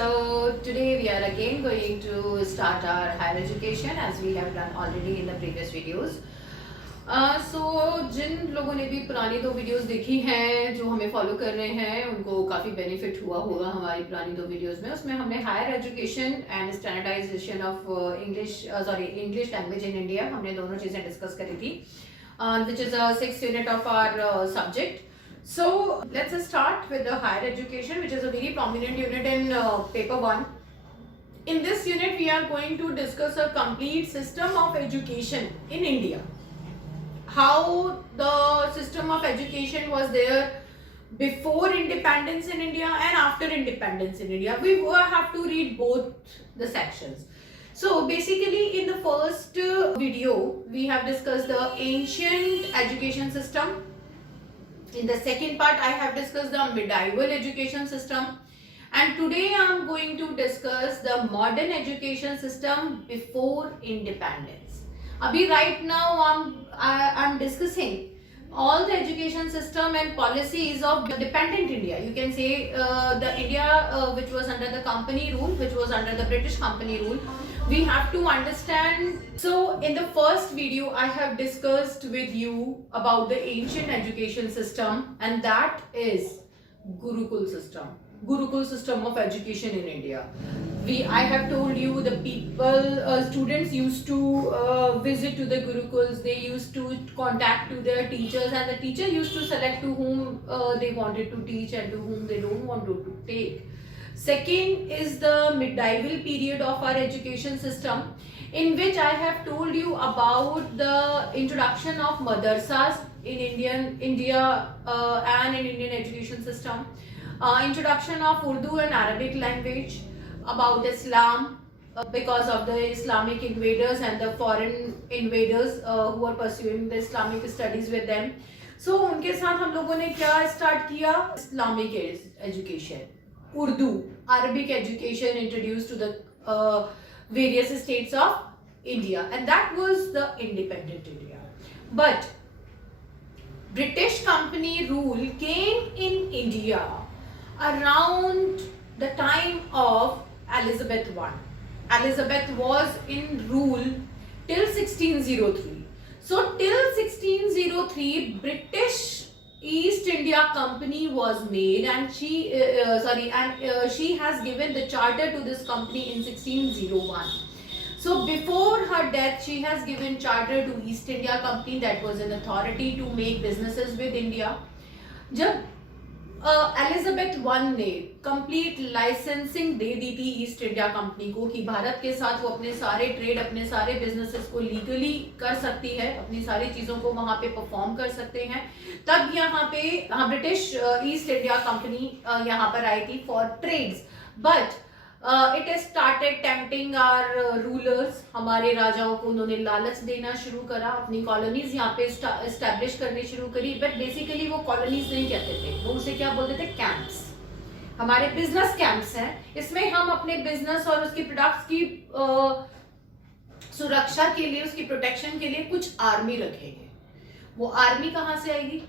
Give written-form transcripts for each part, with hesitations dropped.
So today we are again going to start our higher education as we have done already in the previous videos. जिन लोगों ने भी पुरानी दो videos देखी हैं, जो हमें फॉलो कर रहे हैं, उनको काफ़ी बेनिफिट हुआ होगा हमारी पुरानी दो वीडियोस में. उसमें हमने higher education and standardisation of English language in India, हमने दोनों चीज़ें डिस्कस करी थी, which is a 6th unit of our subject. So let's start with the higher education, which is a very prominent unit in paper 1. In this unit we are going to discuss a complete system of education in India. How the system of education was there before independence in India and after independence in India. We have to read both the sections. So basically in the first video we have discussed the ancient education system. In the second part I have discussed the medieval education system, and today I am going to discuss the modern education system before independence. Abhi right now I am discussing all the education system and policies of dependent India. You can say the India which was under the company rule, which was under the British company rule. We have to understand. So in the first video I have discussed with you about the ancient education system, and that is Gurukul system of education in India. I have told you the students used to visit to the Gurukuls. They used to contact to their teachers, and the teacher used to select to whom they wanted to teach and to whom they don't want to take. Second is the medieval period of our education system, in which I have told you about the introduction of madrasas in India and in Indian education system, introduction of Urdu and Arabic language, about Islam because of the Islamic invaders and the foreign invaders who are pursuing the Islamic studies with them. So उनके साथ हम लोगों ने क्या start किया? Islamic education. Urdu, Arabic education introduced to the various states of India, and that was the independent India. But British company rule came in India around the time of Elizabeth I. Elizabeth was in rule till 1603. So till 1603 British East India Company was made, and she has given the charter to this company in 1601. So before her death she has given charter to East India Company, that was an authority to make businesses with India. जब Elizabeth one ने complete licensing दे दी थी east India company को कि भारत के साथ वो अपने सारे ट्रेड, अपने सारे बिजनेसेस को लीगली कर सकती है, अपनी सारी चीज़ों को वहाँ पे परफॉर्म कर सकते हैं, तब यहाँ पे ब्रिटिश ईस्ट इंडिया कंपनी यहाँ पर आई थी for trades. But it started tempting our rulers. हमारे राजाओं को उन्होंने लालच देना शुरू करा, अपनी कॉलोनीज यहाँ पे एस्टैब्लिश करनी शुरू करी. बट बेसिकली वो कॉलोनीज नहीं कहते थे, वो उसे क्या बोलते थे? कैंप्स. हमारे बिजनेस कैंप्स हैं, इसमें हम अपने बिजनेस और उसकी प्रोडक्ट्स की सुरक्षा के लिए, उसकी प्रोटेक्शन के लिए कुछ आर्मी रखेंगे. वो आर्मी कहाँ से आएगी?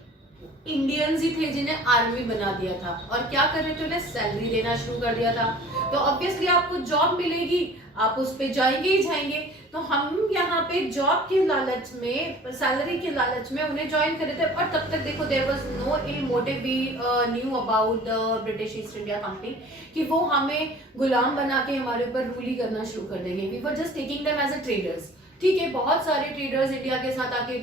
इंडियंस ही थे जिन्हें आर्मी बना दिया था, और क्या कर रहे थे? उन्हें सैलरी देना शुरू कर दिया था. तो ऑब्वियसली आपको जॉब मिलेगी, आप उस पे जाएंगे ही जाएंगे. तो हम यहाँ पे जॉब के लालच में, सैलरी के लालच में उन्हें ज्वाइन कर रहे थे. और तब तक देखो there was no ill motive we knew about the British East India company कि वो हमें गुलाम बना के हमारे ऊपर रूल ही करना शुरू कर देंगे. We were just taking them as a traders. ठीक है, बहुत सारे ट्रेडर्स इंडिया के साथ आके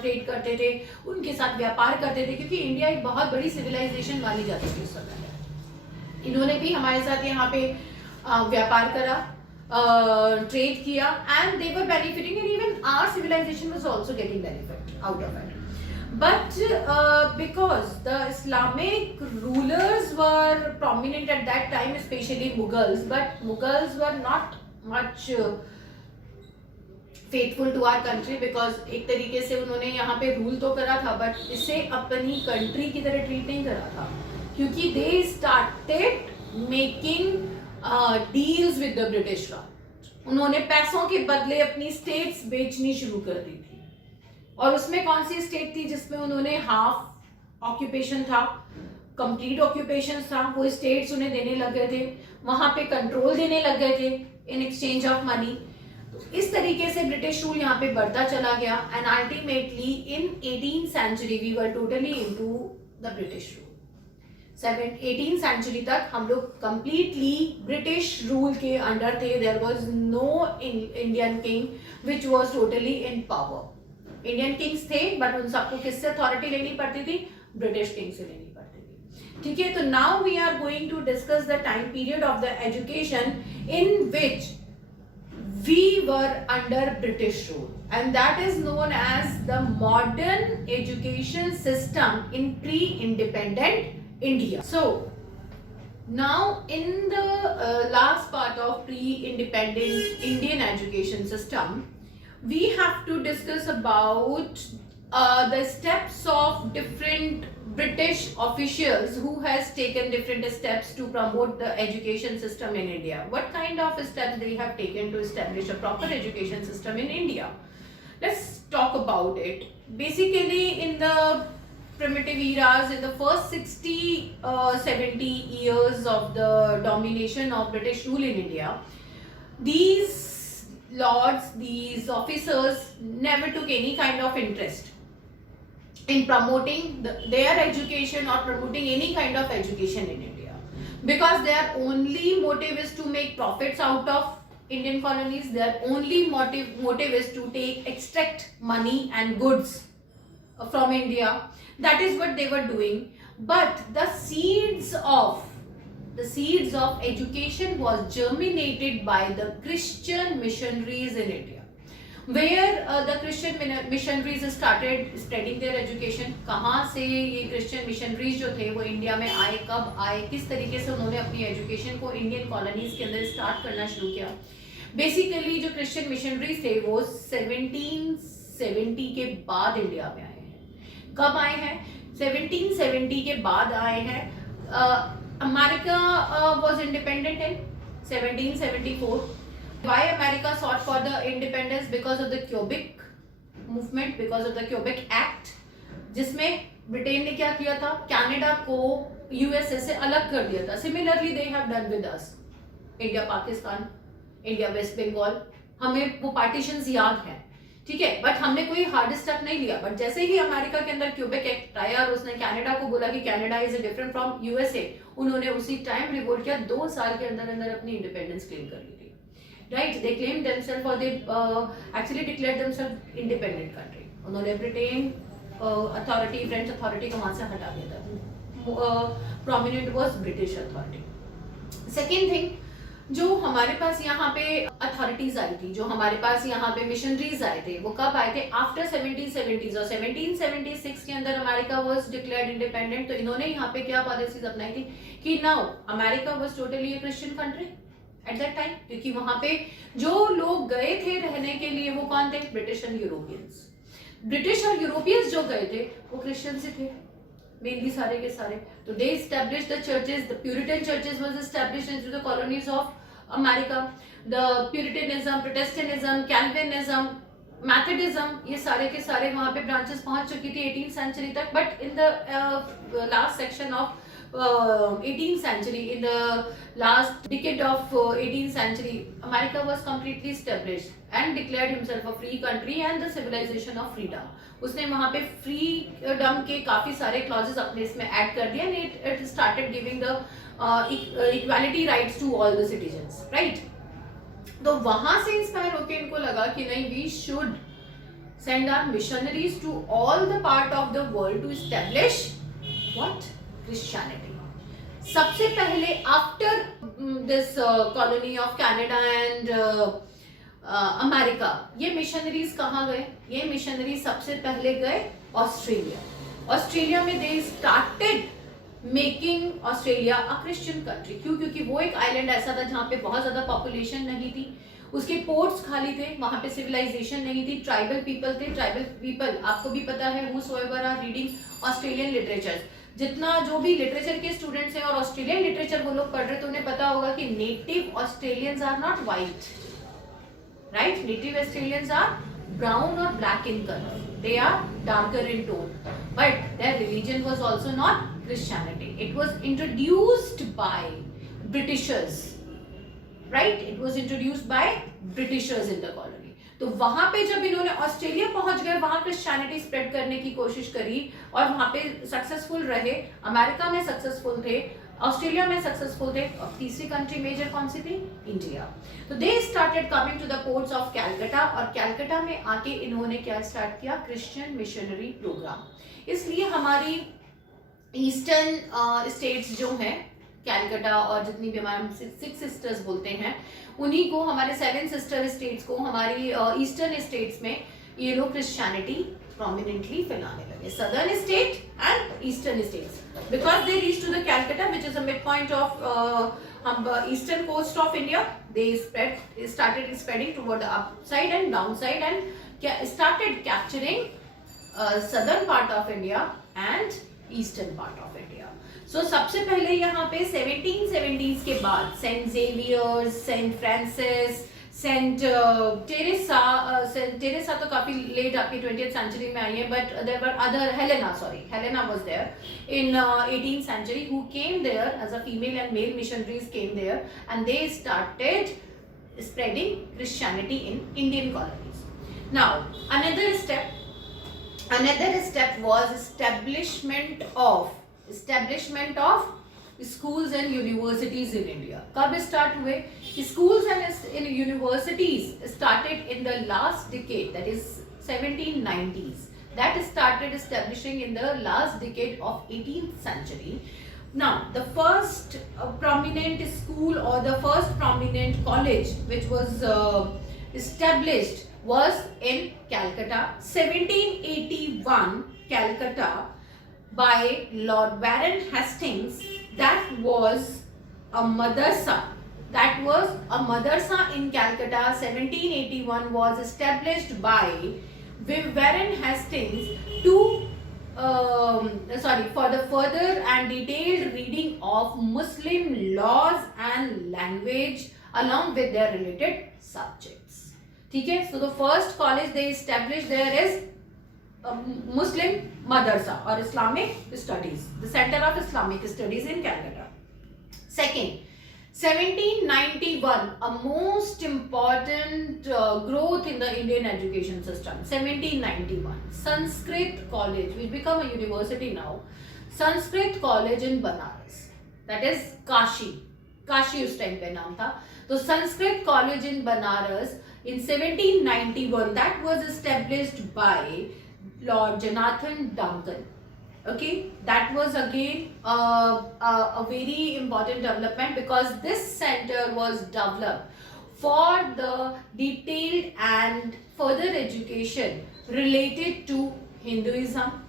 ट्रेड करते थे, उनके साथ व्यापार करते थे, क्योंकि इंडिया एक बहुत बड़ी सिविलाइजेशन मानी जाती थी उस समय. इन्होंने भी हमारे साथ यहाँ पे व्यापार करा, ट्रेड किया, and they were benefiting, and even our civilisation was also getting benefit out of it. But because the Islamic rulers were prominent at that time, especially Mughals, but Mughals were not much faithful to our country, because एक तरीके से उन्होंने यहाँ पे rule तो करा था, but इसे अपनी कंट्री की तरह ट्रीट नहीं करा था, क्योंकि they started making deals with the British Raj. उन्होंने पैसों के बदले अपनी स्टेट्स बेचनी शुरू कर दी थी. और उसमें कौन सी स्टेट थी जिसमें उन्होंने हाफ ऑक्यूपेशन था, कंप्लीट ऑक्यूपेशन था, वो स्टेट्स उन्हें देने लग गए थे, वहां पे कंट्रोल देने लग गए थे इन एक्सचेंज ऑफ मनी। इस तरीके से ब्रिटिश रूल यहाँ पे बढ़ता चला गया and ultimately in 18th century we were totally into the British rule. 18th century तक हम लोग कंप्लीटली ब्रिटिश रूल के अंडर थे। There was no Indian king which was totally in power. Indian kings थे बट उन सबको किससे authority लेनी पड़ती थी? ब्रिटिश किंग से लेनी पड़ती थी। ठीक है, तो now we are going to discuss the time period of the education in which we were under British rule and that is known as the modern education system in pre-independent India. So now in the last part of pre-independent Indian education system, we have to discuss about the steps of different British officials who has taken different steps to promote the education system in India. What kind of steps they have taken to establish a proper education system in India? Let's talk about it. Basically in the primitive eras, in the first 60-70 years of the domination of British rule in India, these lords, these officers never took any kind of interest in promoting their education or promoting any kind of education in India, because their only motive is to make profits out of Indian colonies. Their only motive is to extract money and goods from India. That is what they were doing. But the seeds of education was germinated by the Christian missionaries in India, where the Christian missionaries started spreading their education. कहाँ से ये Christian missionaries जो थे वो India में आए, कब आए, किस तरीके से उन्होंने अपनी एजुकेशन को इंडियन कॉलोनीज के अंदर स्टार्ट करना शुरू किया। बेसिकली जो Christian missionaries थे वो 1770 के बाद इंडिया में आए हैं। कब आए हैं? 1770 के बाद आए हैं। America was independent in 1774. Why America sought for the independence? Because of the Quebec movement, because of the Quebec Act, जिसमें ब्रिटेन ने क्या किया था? कनाडा को यूएसए से अलग कर दिया था। Similarly they have done with us, India Pakistan, India West Bengal, हमें वो पार्टीशंस याद हैं, ठीक है, बट हमने कोई हार्ड स्टेप नहीं लिया। बट जैसे ही अमेरिका के अंदर क्यूबेक एक्ट आया और उसने कनाडा को बोला कि Canada is different from USA, उन्होंने उसी टाइम रिवोल्ट किया, 2 साल के अंदर अंदर अपनी इंडिपेंडेंस क्लेम कर ली थी। Right, they claimed themselves or they actually declared themselves independent country. उन्होंने ब्रिटेन अथॉरिटी, फ्रेंच अथॉरिटी को वहां से हटा दिया था। Prominent was British authority. Second thing, जो हमारे पास यहाँ पे अथॉरिटीज आई थी, जो हमारे पास यहाँ पे मिशनरीज आए थे, वो कब आए थे? आफ्टर 1770s और 1776 के अंदर अमेरिका वाज डिक्लेयर्ड इंडिपेंडेंट। तो इन्होंने यहाँ पे क्या पॉलिसीज अपनाई थी कि now America was totally A Christian country at that time, क्योंकि वहां पे जो लोग गए थे रहने के लिए वो कौन थे? British and Europeans. ब्रिटिश और यूरोपियंस जो गए थे वो क्रिश्चियंस ही थे मेनली, सारे के सारे। तो they established the churches, the Puritan churches was established in the colonies of America. The Puritanism, Protestantism, Calvinism, Methodism, ये सारे के सारे वहां पे ब्रांचेस पहुंच चुकी थी 18th सेंचुरी तक। But in the last section of 18th century, in the last decade of 18th century, America was completely established and declared himself a free country and the civilization of freedom. उसने वहाँ पे freedom के काफी सारे clauses अपने इसमें add कर दिए and it started giving the equality rights to all the citizens, right? तो वहाँ से इंस्पायर होके इनको लगा कि नहीं, we should send our missionaries to all the part of the world to establish what? Christianity. सबसे पहले after this colony of Canada and America, ये मिशनरीज कहाँ गए? ये मिशनरीज सबसे पहले गए ऑस्ट्रेलिया। ऑस्ट्रेलिया में दे started making Australia a Christian country. क्यों? क्योंकि वो एक आइलैंड ऐसा था जहाँ पे बहुत ज्यादा पॉपुलेशन नहीं थी, उसके पोर्ट्स खाली थे, वहां पे सिविलाइजेशन नहीं थी, ट्राइबल पीपल थे। ट्राइबल पीपल आपको भी पता है, whosoever are reading Australian literature, जितना जो भी लिटरेचर के स्टूडेंट्स हैं और ऑस्ट्रेलियन लिटरेचर वो लोग पढ़ रहे, तो उन्हें पता होगा कि native Australians are not white, right? Native Australians are brown और black in colour, they are darker in tone, but their religion was also not Christianity. It was introduced by Britishers, right? It was introduced by Britishers in the colony. तो वहां पे जब इन्होंने Australia पहुंच गए, वहां Christianity spread करने की कोशिश करी और वहां पे सक्सेसफुल रहे. अमेरिका में सक्सेसफुल थे, ऑस्ट्रेलिया में सक्सेसफुल थे. और तीसरी कंट्री मेजर कौन सी थी? इंडिया. तो they started coming to the ports of Calcutta, और कैलकटा में आके इन्होंने क्या स्टार्ट किया? Christian missionary programme. इसलिए हमारी ईस्टर्न स्टेट्स जो हैं, कैलकटा और जितनी भी हमारे 6 सिस्टर्स बोलते हैं, उन्हीं को, हमारे 7 सिस्टर स्टेट्स को, हमारी ईस्टर्न स्टेट्स में ये लोग क्रिश्चियनिटी प्रोमिनेंटली फैलाने लगे. Southern state and eastern states, because they reach to the Calcutta which is a mid point of eastern coast of India. They started spreading toward the upside and downside and started capturing southern part of India and eastern part of India. So सबसे पहले यहाँ पे 1770s के बाद Saint Xavier's, Saint Francis, Saint Teresa तो काफी late आपकी 20th century में आई है, but there were other, Helena was there in 18th century who came there as a female and male missionaries came there and they started spreading Christianity in Indian colonies. Now another step was establishment of schools and universities in India. कब start हुए? Schools and universities started in the last decade, that is 1790s. That started establishing in the last decade of 18th century. Now the first prominent school or the first prominent college which was established was in Calcutta, 1781, Calcutta, by Lord Warren Hastings. That was a madrasa. In Calcutta. 1781 was established by Warren Hastings to for the further and detailed reading of Muslim laws and language along with their related subjects. ठीक है. So the first college they established there is Muslim Madrasa or Islamic Studies, the Center of Islamic Studies in Calcutta. Second, 1791, a most important growth in the Indian education system. 1791, Sanskrit College, which become a university now. Sanskrit College in Banaras, that is Kashi उस time पे नाम था. तो Sanskrit College in Banaras in 1791, that was established by Lord Jonathan Duncan. Okay, that was again a very important development because this center was developed for the detailed and further education related to Hinduism,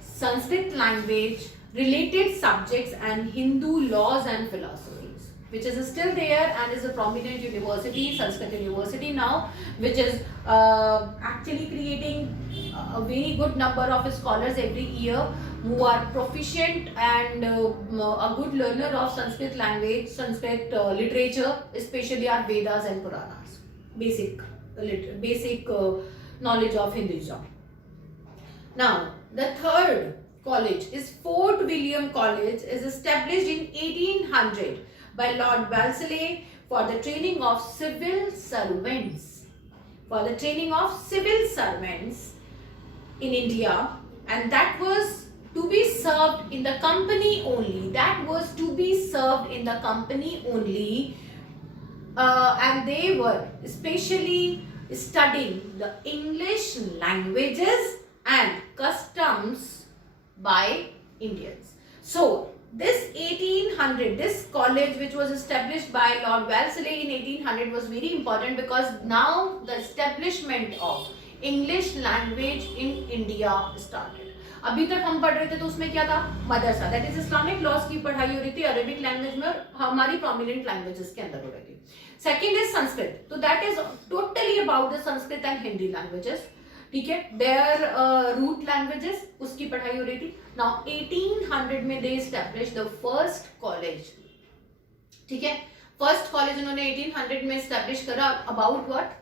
Sanskrit language, related subjects and Hindu laws and philosophies, which is still there and is a prominent university, Sanskrit University now, which is actually creating a very good number of scholars every year who are proficient and a good learner of Sanskrit language, Sanskrit literature, especially our Vedas and Puranas, basic knowledge of Hinduism. Now, the third college is Fort William College, is established in 1800 by Lord Wellesley for the training of civil servants. In India, and that was to be served in the company only. And they were especially studying the English languages and customs by Indians. So this college which was established by Lord Wellesley in 1800 was very important because now the establishment of English language in India started. अभी तक हम पढ़ रहे थे तो उसमें क्या था? मदरसा, दैट इज इस्लामिक लॉज की पढ़ाई हो रही थी अरेबिक लैंग्वेज में, हमारी प्रोमिनेंट लैंग्वेजेस के अंदर हो रही थी. सेकंड इज संस्कृत, तो that is totally about the Sanskrit and Hindi languages. ठीक है, देयर रूट लैंग्वेजेस, उसकी पढ़ाई हो रही थी. नाउ 1800 में they establish the first college. ठीक है, फर्स्ट कॉलेज उन्होंने 1800 में एस्टैब्लिश करा about what?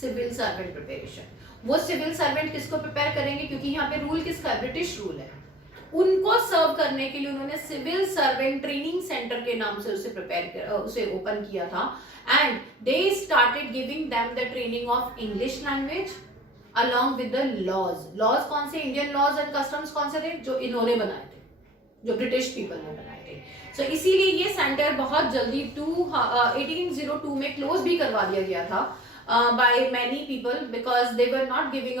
Civil servant preparation. वो सिविल सर्वेंट किसको प्रिपेयर करेंगे? क्योंकि यहाँ पे रूल किसका? ब्रिटिश रूल है. उनको सर्व करने के लिए उन्होंने सिविल सर्वेंट ट्रेनिंग सेंटर के नाम से उसे ओपन किया था, and they started giving them the training of English language along with the laws कौन से, इंडियन लॉज एंड कस्टम्स कौन से थे, जो इन्होंने बनाए थे, जो ब्रिटिश पीपल ने बनाए थे। सो इसीलिए ये सेंटर बहुत जल्दी 1802 में क्लोज भी करवा दिया गया था by many people, because they were not giving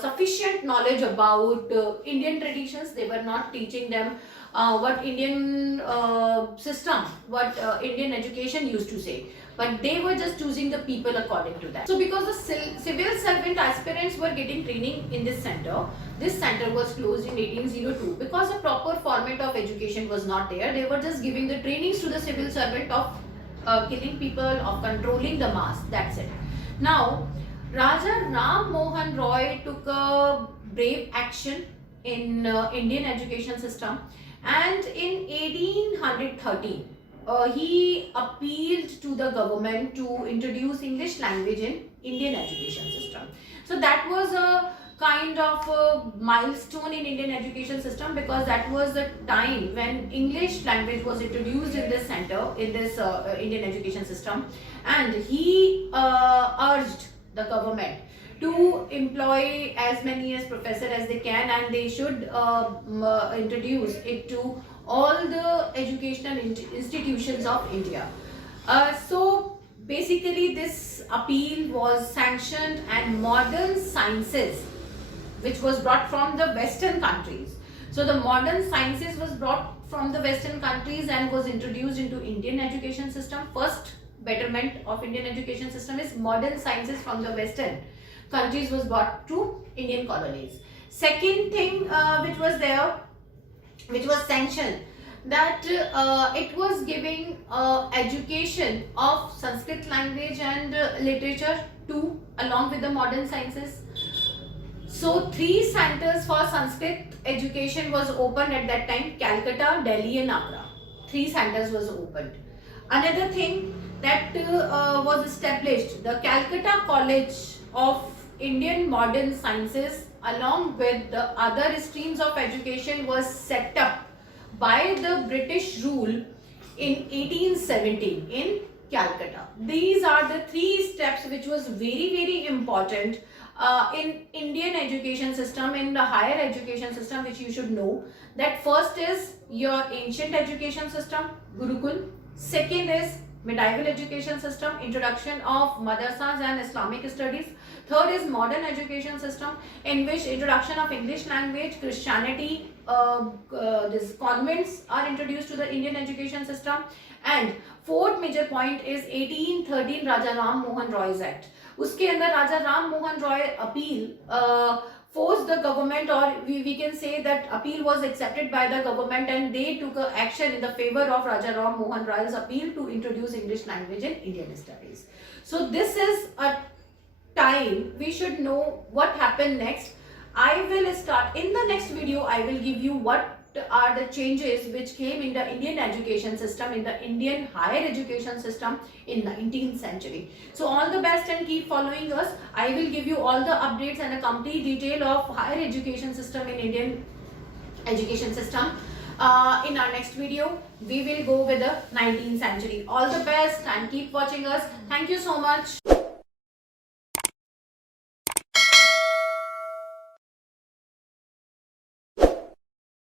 sufficient knowledge about Indian traditions. They were not teaching them what Indian system, what Indian education used to say, but they were just choosing the people according to that. So because the civil servant aspirants were getting training in this center was closed in 1802 because a proper format of education was not there. They were just giving the trainings to the civil servant of killing people, of controlling the mass, that's it. Now, Raja Ram Mohan Roy took a brave action in Indian education system, and in 1813 he appealed to the government to introduce English language in Indian education system. So that was a kind of a milestone in Indian education system, because that was the time when English language was introduced in this center, in this Indian education system, and he urged the government to employ as many as professors as they can, and they should introduce it to all the educational institutions of India. So basically this appeal was sanctioned, and modern sciences, which was brought from the Western countries. So the modern sciences was brought from the Western countries and was introduced into Indian education system. First betterment of Indian education system is modern sciences from the Western countries was brought to Indian colonies. Second thing which was there, which was sanctioned, that it was giving education of Sanskrit language and literature too, along with the modern sciences. So 3 centers for Sanskrit education was opened at that time: Calcutta, Delhi and Agra. 3 centers was opened. Another thing that was established, the Calcutta College of Indian Modern Sciences, along with the other streams of education, was set up by the British rule in 1817 in Calcutta. These are the 3 steps which was very important in Indian education system, in the higher education system, which you should know. That first is your ancient education system, Gurukul. Second is medieval education system, introduction of madrasas and Islamic studies. Third is modern education system, in which introduction of English language, Christianity, these convents are introduced to the Indian education system. And fourth major point is 1813 Raja Ram Mohan Roy's Act. उसके अंदर Raja Ram Mohan Roy appeal forced the government, or we can say that appeal was accepted by the government, and they took action in the favor of Raja Ram Mohan Roy's appeal to introduce English language in Indian studies. So this is a time we should know what happened next. I will start in the next video. I will give you what are the changes which came in the Indian education system, in the Indian higher education system in 19th century. So all the best and keep following us. I will give you all the updates and a complete detail of higher education system in Indian education system. In our next video, we will go with the 19th century. All the best and keep watching us. Thank you so much.